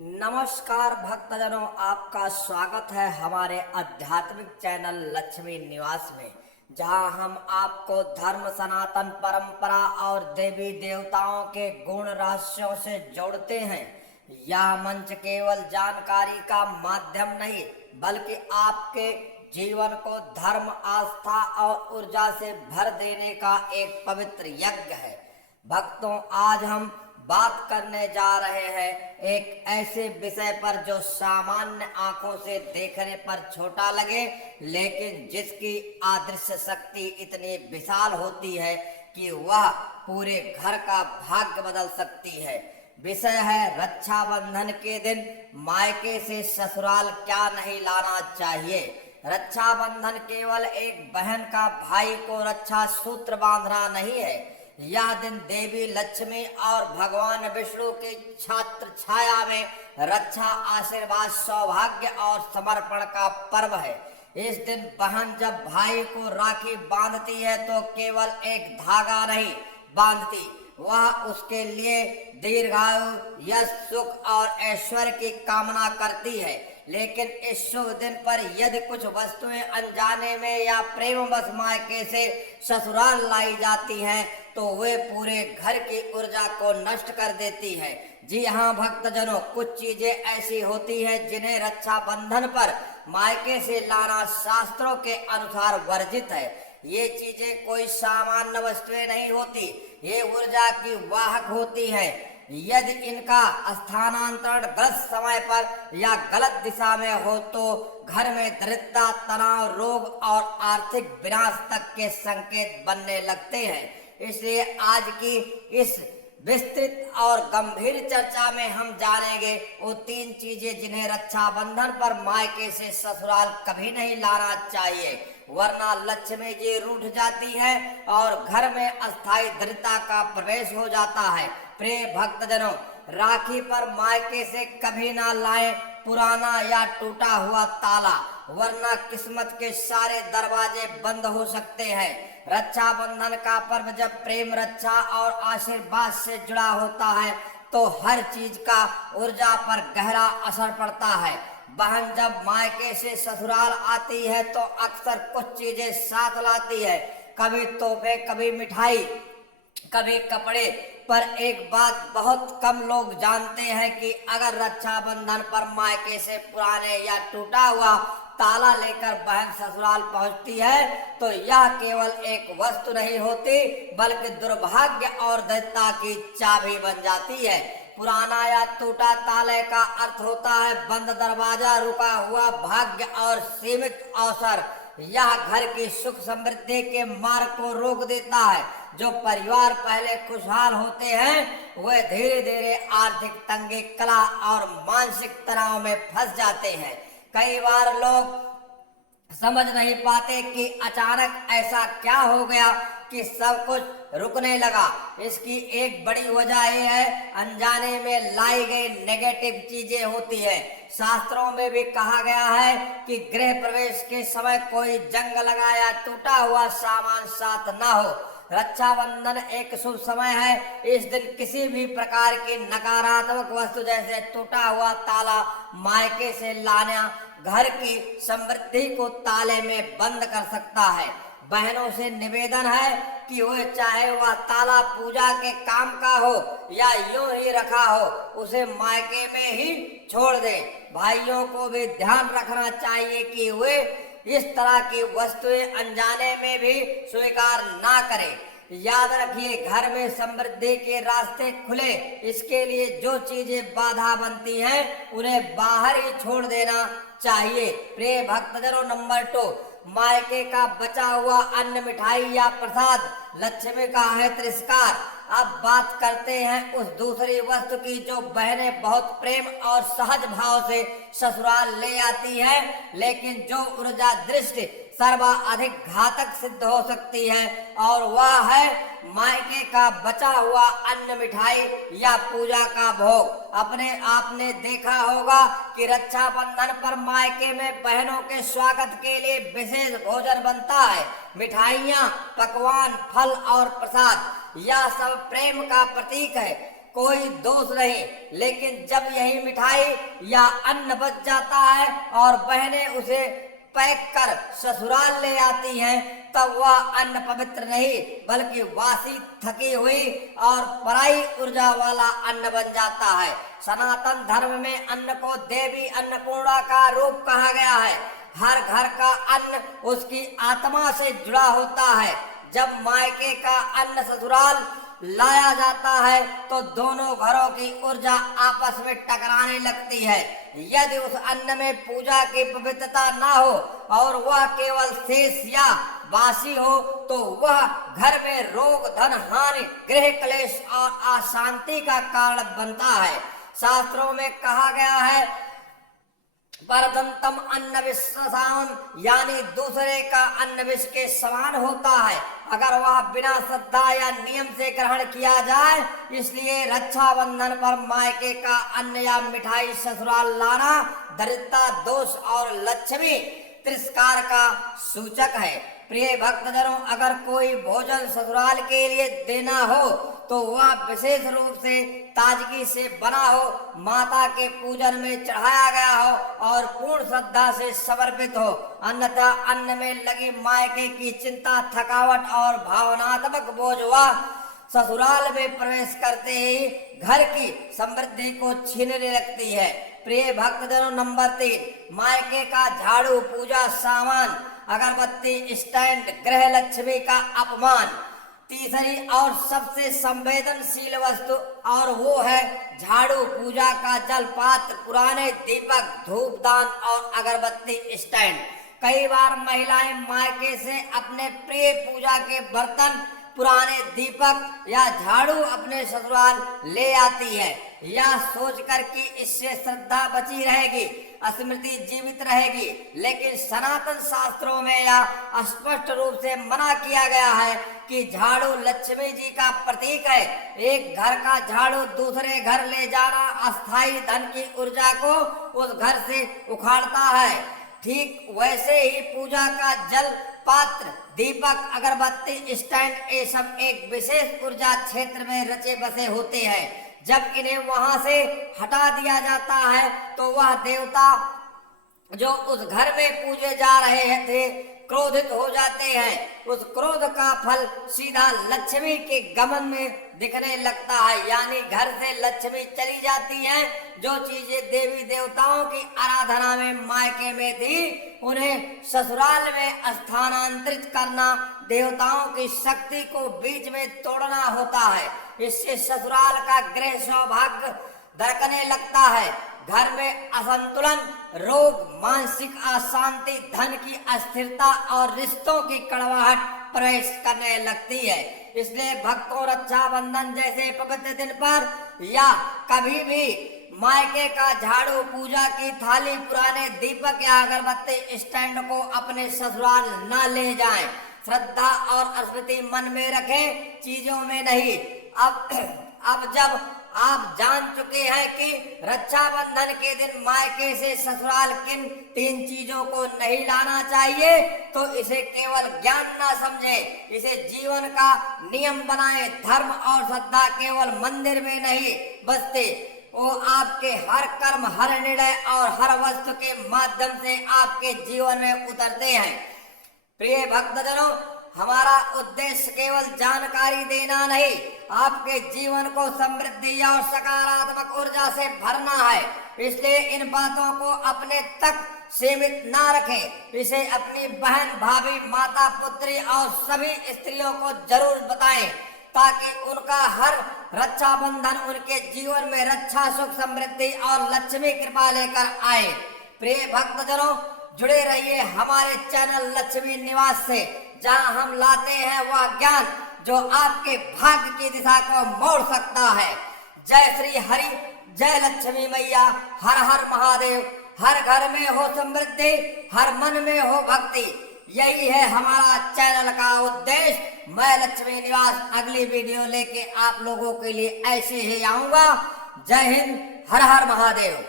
नमस्कार भक्तजनों, आपका स्वागत है हमारे आध्यात्मिक चैनल लक्ष्मी निवास में, जहां हम आपको धर्म, सनातन परंपरा और देवी देवताओं के गुण रहस्यों से जोड़ते हैं। यह मंच केवल जानकारी का माध्यम नहीं, बल्कि आपके जीवन को धर्म, आस्था और ऊर्जा से भर देने का एक पवित्र यज्ञ है। भक्तों, आज हम बात करने जा रहे हैं एक ऐसे विषय पर जो सामान्य आंखों से देखने पर छोटा लगे, लेकिन जिसकी अदृश्य शक्ति इतनी विशाल होती है कि वह पूरे घर का भाग्य बदल सकती है। विषय है रक्षाबंधन के दिन मायके से ससुराल क्या नहीं लाना चाहिए। रक्षाबंधन केवल एक बहन का भाई को रक्षा सूत्र बांधना नहीं है। यह दिन देवी लक्ष्मी और भगवान विष्णु की छत्र छाया में रक्षा, आशीर्वाद, सौभाग्य और समर्पण का पर्व है। इस दिन बहन जब भाई को राखी बांधती है तो केवल एक धागा नहीं बांधती, वह उसके लिए दीर्घायु, यश, सुख और ऐश्वर्य की कामना करती है। लेकिन इस शुभ दिन पर यदि कुछ वस्तुएं अनजाने में या प्रेमवश मायके से ससुराल लाई जाती हैं तो वे पूरे घर की ऊर्जा को नष्ट कर देती है। जी हाँ भक्तजनों, कुछ चीजें ऐसी होती हैं जिन्हें रक्षाबंधन पर मायके से लाना शास्त्रों के अनुसार वर्जित है। ये चीजें कोई सामान्य वस्तुएं नहीं होती, ये ऊर्जा की वाहक होती हैं। यदि इनका स्थानांतरण गलत समय पर या गलत दिशा में हो तो घर में दरिद्रता, तनाव, रोग और आर्थिक विनाश तक के संकेत बनने लगते हैं। इसलिए आज की इस विस्तृत और गंभीर चर्चा में हम जानेंगे वो 3 चीजें जिन्हें रक्षाबंधन पर मायके से ससुराल कभी नहीं लाना चाहिए, वरना लक्ष्मी जी रूठ जाती है और घर में अस्थायी दरिद्रता का प्रवेश हो जाता है। प्रिय भक्तजनों, राखी पर मायके से कभी ना लाएं पुराना या टूटा हुआ ताला, वरना किस्मत के सारे दरवाजे बंद हो सकते हैं। रक्षाबंधन का पर्व जब प्रेम, रक्षा और आशीर्वाद से जुड़ा होता है तो हर चीज का ऊर्जा पर गहरा असर पड़ता है। बहन जब मायके से ससुराल आती है तो अक्सर कुछ चीजें साथ लाती है, कभी तोहफे, कभी मिठाई, कभी कपड़े। पर एक बात बहुत कम लोग जानते हैं कि अगर रक्षाबंधन पर मायके से पुराने या टूटा हुआ ताला लेकर बहन ससुराल पहुंचती है तो यह केवल एक वस्तु नहीं होती, बल्कि दुर्भाग्य और दरिद्रता की चाबी बन जाती है। पुराना या टूटा ताले का अर्थ होता है बंद दरवाजा, रुका हुआ भाग्य और सीमित अवसर। यह घर की सुख समृद्धि के मार्ग को रोक देता है। जो परिवार पहले खुशहाल होते हैं वे धीरे धीरे आर्थिक तंगी, कला और मानसिक तनाव में फंस जाते हैं। कई बार लोग समझ नहीं पाते कि अचानक ऐसा क्या हो गया कि सब कुछ रुकने लगा। इसकी एक बड़ी वजह यह है अनजाने में लाई गई नेगेटिव चीजें होती है। शास्त्रों में भी कहा गया है कि गृह प्रवेश के समय कोई जंग लगा या टूटा हुआ सामान साथ न हो। रक्षाबंधन एक शुभ समय है। इस दिन किसी भी प्रकार की नकारात्मक वस्तु जैसे टूटा हुआ ताला मायके से लाना घर की समृद्धि को ताले में बंद कर सकता है। बहनों से निवेदन है कि वह चाहे वह ताला पूजा के काम का हो या यूं ही रखा हो, उसे मायके में ही छोड़ दे। भाइयों को भी ध्यान रखना चाहिए कि वे इस तरह की वस्तुएं अनजाने में भी स्वीकार ना करें। याद रखिए, घर में समृद्धि के रास्ते खुले, इसके लिए जो चीजें बाधा बनती हैं उन्हें बाहर ही छोड़ देना चाहिए। प्रिय भक्तजनों, नंबर 2, मायके का बचा हुआ अन्न, मिठाई या प्रसाद लक्ष्मी का है तिरस्कार। अब बात करते हैं उस दूसरी वस्तु की जो बहनें बहुत प्रेम और सहज भाव से ससुराल ले आती है, लेकिन जो ऊर्जा दृष्टि सर्वाधिक घातक सिद्ध हो सकती है, और वह है मायके का बचा हुआ अन्न, मिठाई या पूजा का भोग। अपने आपने देखा होगा कि रक्षाबंधन पर मायके में बहनों के स्वागत के लिए विशेष भोजन बनता है। मिठाइयाँ, पकवान, फल और प्रसाद, यह सब प्रेम का प्रतीक है। कोई दोष नहीं, लेकिन जब यही मिठाई या अन्न बच जाता है और बहनें उसे पैक कर ससुराल ले आती हैं, तब वह अन्न पवित्र नहीं बल्कि वासी, थकी हुई और पराई ऊर्जा वाला अन्न बन जाता है। सनातन धर्म में अन्न को देवी अन्नपूर्णा का रूप कहा गया है। हर घर का अन्न उसकी आत्मा से जुड़ा होता है। जब मायके का अन्न ससुराल लाया जाता है तो दोनों घरों की ऊर्जा आपस में टकराने लगती है। यदि उस अन्न में पूजा की पवित्रता ना हो और वह केवल शेष या बासी हो तो वह घर में रोग, धन हानि, गृह क्लेश और अशांति का कारण बनता है। शास्त्रों में कहा गया है, परदंतम अन्न विश्वासाम, यानी दूसरे का अन्न विष के समान होता है अगर वह बिना श्रद्धा या नियम से ग्रहण किया जाए। इसलिए रक्षाबंधन पर मायके का अन्न या मिठाई ससुराल लाना दरिद्रता, दोष और लक्ष्मी तिरस्कार का सूचक है। प्रिय भक्तजनों, अगर कोई भोजन ससुराल के लिए देना हो तो वह विशेष रूप से ताजगी से बना हो, माता के पूजन में चढ़ाया गया हो और पूर्ण श्रद्धा से समर्पित हो। अन्यथा अन्न में लगी मायके की चिंता, थकावट और भावनात्मक बोझ वह ससुराल में प्रवेश करते ही घर की समृद्धि को छीनने लगती है। प्रिय भक्तजनों, नंबर 3, मायके का झाड़ू, पूजा सामान, अगरबत्ती, स्टैंड, गृह लक्ष्मी का अपमान। तीसरी और सबसे संवेदनशील वस्तु और वो है झाड़ू, पूजा का जल पात्र, पुराने दीपक, धूपदान और अगरबत्ती स्टैंड। कई बार महिलाएं मायके से अपने प्रिय पूजा के बर्तन, पुराने दीपक या झाड़ू अपने ससुराल ले आती है, यह सोचकर कि इससे श्रद्धा बची रहेगी, स्मृति जीवित रहेगी। लेकिन सनातन शास्त्रों में यह स्पष्ट रूप से मना किया गया है कि झाड़ू लक्ष्मी जी का प्रतीक है। एक घर का झाड़ू दूसरे घर ले जाना अस्थायी धन की ऊर्जा को उस घर से उखाड़ता है। ठीक वैसे ही पूजा का जल पात्र, दीपक, अगरबत्ती स्टैंड, ये सब एक विशेष ऊर्जा क्षेत्र में रचे बसे होते हैं। जब इन्हें वहां से हटा दिया जाता है तो वह देवता जो उस घर में पूजे जा रहे थे क्रोधित हो जाते हैं। उस क्रोध का फल सीधा लक्ष्मी के गमन में दिखने लगता है, यानी घर से लक्ष्मी चली जाती हैं। जो चीजें देवी देवताओं की आराधना में मायके में थी, उन्हें ससुराल में स्थानांतरित करना देवताओं की शक्ति को बीच में तोड़ना होता है। इससे ससुराल का गृह सौभाग्य दरकने लगता है। घर में असंतुलन, रोग, मानसिक अशांति, धन की अस्थिरता और रिश्तों की कड़वाहट प्रवेश करने लगती है। इसलिए भक्तों, रक्षाबंधन जैसे पवित्र दिन पर या कभी भी मायके का झाड़ू, पूजा की थाली, पुराने दीपक या अगरबत्ती स्टैंड को अपने ससुराल न ले जाएं। श्रद्धा और स्मृति मन में रखें, चीजों में नहीं। अब जब आप जान चुके हैं कि रक्षाबंधन के दिन मायके से ससुराल किन 3 चीजों को नहीं लाना चाहिए, तो इसे केवल ज्ञान ना समझें, इसे जीवन का नियम बनाएं। धर्म और श्रद्धा केवल मंदिर में नहीं बसते, वो आपके हर कर्म, हर निर्णय और हर वस्तु के माध्यम से आपके जीवन में उतरते हैं। प्रिय भक्तजनों, हमारा उद्देश्य केवल जानकारी देना नहीं, आपके जीवन को समृद्धि और सकारात्मक ऊर्जा से भरना है। इसलिए इन बातों को अपने तक सीमित ना रखें, इसे अपनी बहन, भाभी, माता, पुत्री और सभी स्त्रियों को जरूर बताएं, ताकि उनका हर रक्षाबंधन उनके जीवन में रक्षा, सुख, समृद्धि और लक्ष्मी कृपा लेकर आए। प्रिय भक्तजनों, जुड़े रहिए हमारे चैनल लक्ष्मी निवास से, जहां हम लाते हैं वह ज्ञान जो आपके भाग्य की दिशा को मोड़ सकता है। जय श्री हरि, जय लक्ष्मी मैया, हर हर महादेव। हर घर में हो समृद्धि, हर मन में हो भक्ति, यही है हमारा चैनल का उद्देश्य। मैं लक्ष्मी निवास अगली वीडियो लेके आप लोगों के लिए ऐसे ही आऊंगा। जय हिंद, हर हर महादेव।